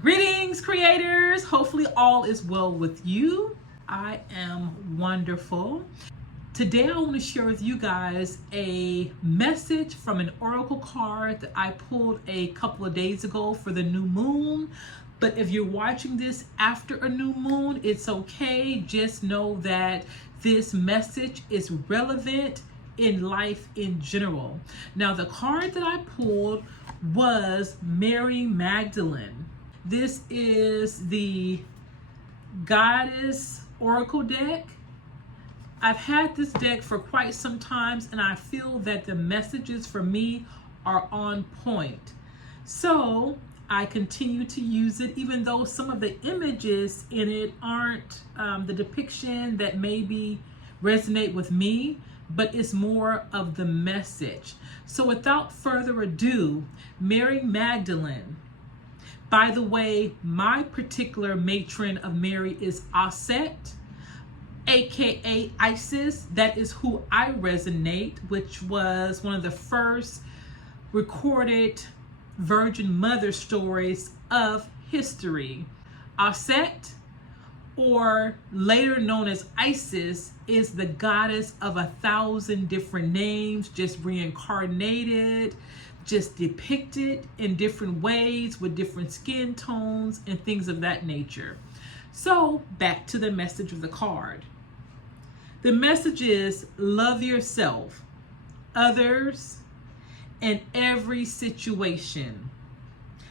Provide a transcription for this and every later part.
Greetings, creators. Hopefully all is well with you. I am wonderful. Today I want to share with you guys a message from an oracle card that I pulled a couple of days ago for the new moon. But if you're watching this after a new moon, it's okay. Just know that this message is relevant in life in general. Now, the card that I pulled was Mary Magdalene. This is the Goddess Oracle deck. I've had this deck for quite some time, and I feel that the messages for me are on point. So I continue to use it, even though some of the images in it aren't the depiction that maybe resonate with me, but it's more of the message. So without further ado, Mary Magdalene. By the way, my particular matron of Mary is Aset, aka Isis. That is who I resonate, which was one of the first recorded Virgin Mother stories of history. Aset, or later known as Isis, is the goddess of 1,000 different names, just reincarnated, just depicted in different ways with different skin tones and things of that nature. So back to the message of the card. The message is love yourself, others, and every situation,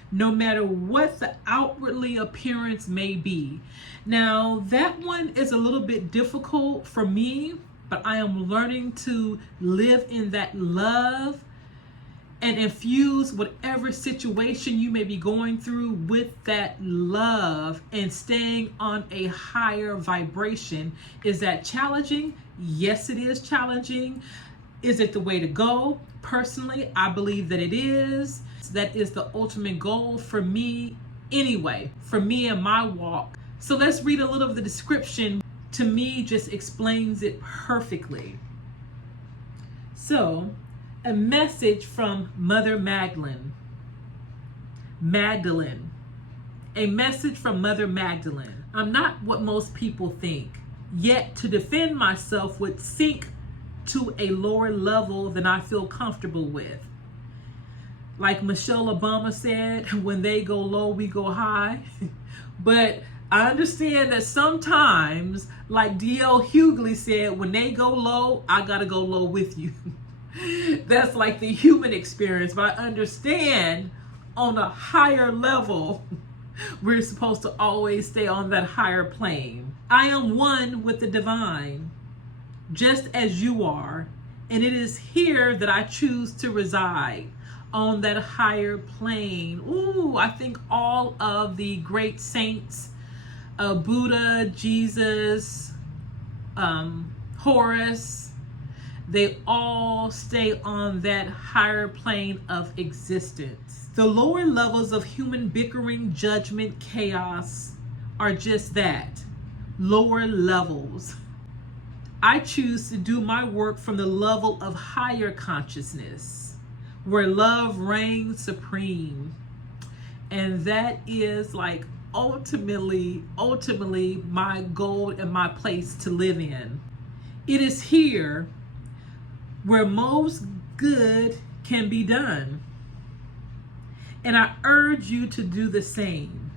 no matter what the outwardly appearance may be. Now, that one is a little bit difficult for me, but I am learning to live in that love and infuse whatever situation you may be going through with that love and staying on a higher vibration. Is that challenging? Yes, it is challenging. Is it the way to go? Personally, I believe that it is. That is the ultimate goal for me anyway, for me and my walk. So let's read a little of the description. To me, just explains it perfectly. So, a message from Mother Magdalene. A message from Mother Magdalene. I'm not what most people think, yet to defend myself would sink to a lower level than I feel comfortable with. Like Michelle Obama said, when they go low, we go high. But I understand that sometimes, like D.L. Hughley said, when they go low, I gotta go low with you. That's like the human experience, but I understand on a higher level, we're supposed to always stay on that higher plane. I am one with the divine, just as you are, and it is here that I choose to reside, on that higher plane. Ooh, I think all of the great saints, Buddha, Jesus, Horus, they all stay on that higher plane of existence. The lower levels of human bickering, judgment, chaos are just that, lower levels. I choose to do my work from the level of higher consciousness, where love reigns supreme. And that is like ultimately my goal and my place to live in. It is here where most good can be done. And I urge you to do the same.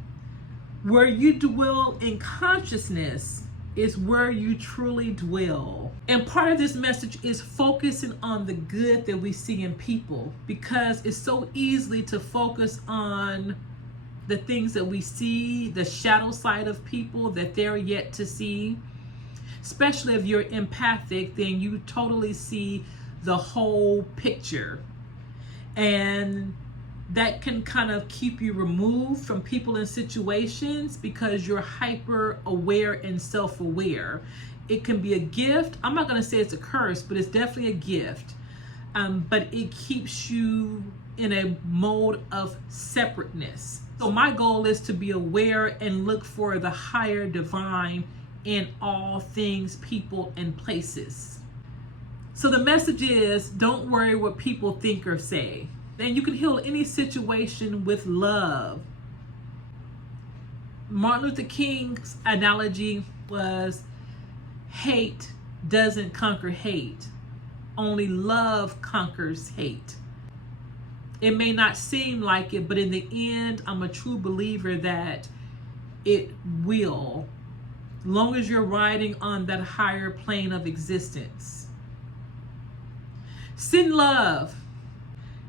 Where you dwell in consciousness is where you truly dwell. And part of this message is focusing on the good that we see in people, because it's so easily to focus on the things that we see, the shadow side of people that they're yet to see. Especially if you're empathic, then you totally see the whole picture. And that can kind of keep you removed from people and situations because you're hyper aware and self-aware. It can be a gift. I'm not going to say it's a curse, but it's definitely a gift. But it keeps you in a mode of separateness. So my goal is to be aware and look for the higher divine in all things, people, and places. So the message is, don't worry what people think or say. And you can heal any situation with love. Martin Luther King's analogy was, hate doesn't conquer hate. Only love conquers hate. It may not seem like it, but in the end, I'm a true believer that it will, long as you're riding on that higher plane of existence. Send love.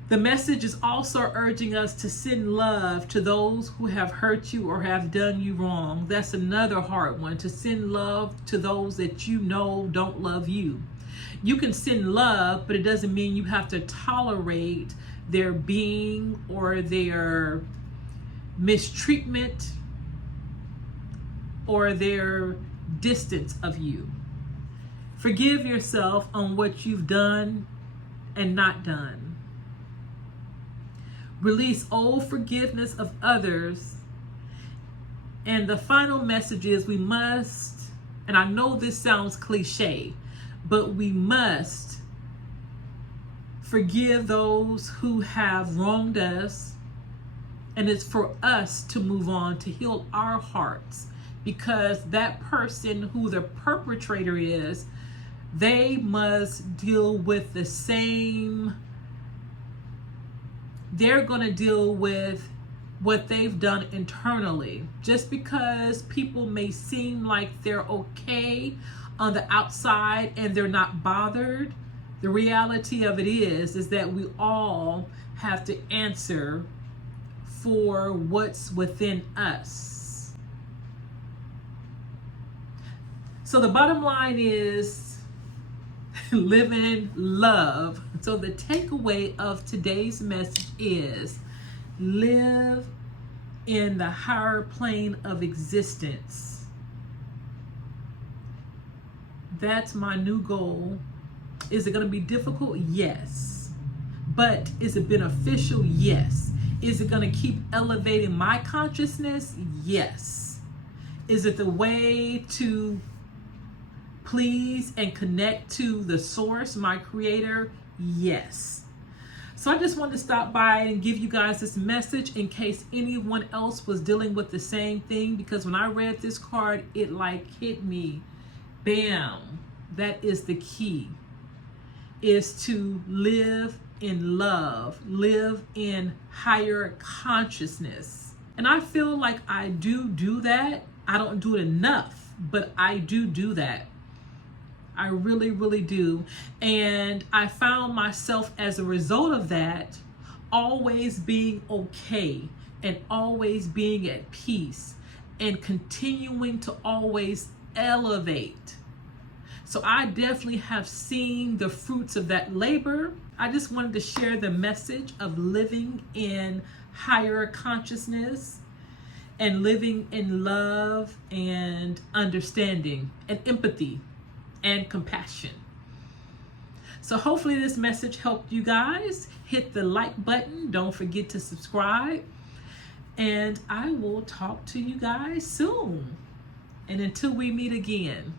The message is also urging us to send love to those who have hurt you or have done you wrong. That's another hard one, to send love to those that you know don't love you. You can send love, but it doesn't mean you have to tolerate their being or their mistreatment or their distance of you. Forgive yourself on what you've done and not done. Release old forgiveness of others. And the final message is, we must, and I know this sounds cliche, but we must forgive those who have wronged us. And it's for us to move on, to heal our hearts, because that person who the perpetrator is, they must deal with the same, they're going to deal with what they've done internally. Just because people may seem like they're okay on the outside and they're not bothered, the reality of it is that we all have to answer for what's within us. So the bottom line is live in love. So the takeaway of today's message is live in the higher plane of existence. That's my new goal. Is it going to be difficult? Yes. But is it beneficial? Yes. Is it going to keep elevating my consciousness? Yes. Is it the way to please and connect to the source, my creator? Yes. So I just wanted to stop by and give you guys this message in case anyone else was dealing with the same thing, because when I read this card, it like hit me. Bam. That is the key, is to live in love, live in higher consciousness. And I feel like I do that. I don't do it enough, but I do that. I really, really do. And I found myself, as a result of that, always being okay and always being at peace and continuing to always elevate. So I definitely have seen the fruits of that labor. I just wanted to share the message of living in higher consciousness and living in love and understanding and empathy and compassion. So hopefully this message helped you guys. Hit the like button. Don't forget to subscribe. And I will talk to you guys soon. And until we meet again,